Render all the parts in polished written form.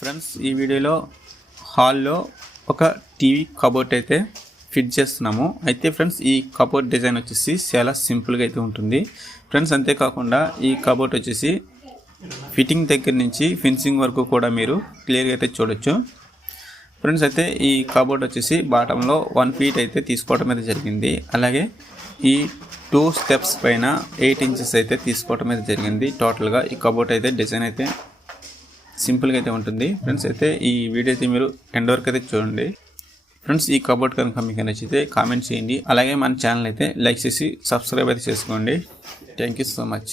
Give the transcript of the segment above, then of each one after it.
Friends ఈ వీడియోలో హాల్లో ఒక టీవీ కబోర్డ్ అయితే ఫిట్ చేస్తున్నాము. అయితే ఫ్రెండ్స్ ఈ కబోర్డ్ డిజైన్ వచ్చేసి చాలా సింపుల్గా అయితే ఉంటుంది ఫ్రెండ్స్. అంతేకాకుండా ఈ కబోర్డ్ వచ్చేసి ఫిట్టింగ్ దగ్గర నుంచి ఫినిషింగ్ వరకు కూడా మీరు క్లియర్గా అయితే చూడొచ్చు ఫ్రెండ్స్. అయితే ఈ కబోర్డ్ వచ్చేసి బాటంలో 1 ఫీట్ అయితే తీసుకోవడం అయితే జరిగింది. అలాగే ఈ 2 స్టెప్స్ పైన 8 ఇంచెస్ అయితే తీసుకోవడం అయితే జరిగింది. టోటల్గా ఈ కబోర్డ్ అయితే డిజైన్ అయితే సింపుల్గా అయితే ఉంటుంది ఫ్రెండ్స్. అయితే ఈ వీడియో అయితే మీరు ఎండ్ వరకు అయితే చూడండి ఫ్రెండ్స్. ఈ కబోర్డ్ కనుక మీకు నచ్చితే కామెంట్ చేయండి. అలాగే మన ఛానల్ అయితే లైక్ చేసి సబ్స్క్రైబ్ అయితే చేసుకోండి. Thank you so much.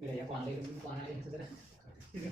Mira, ya cuando le digo,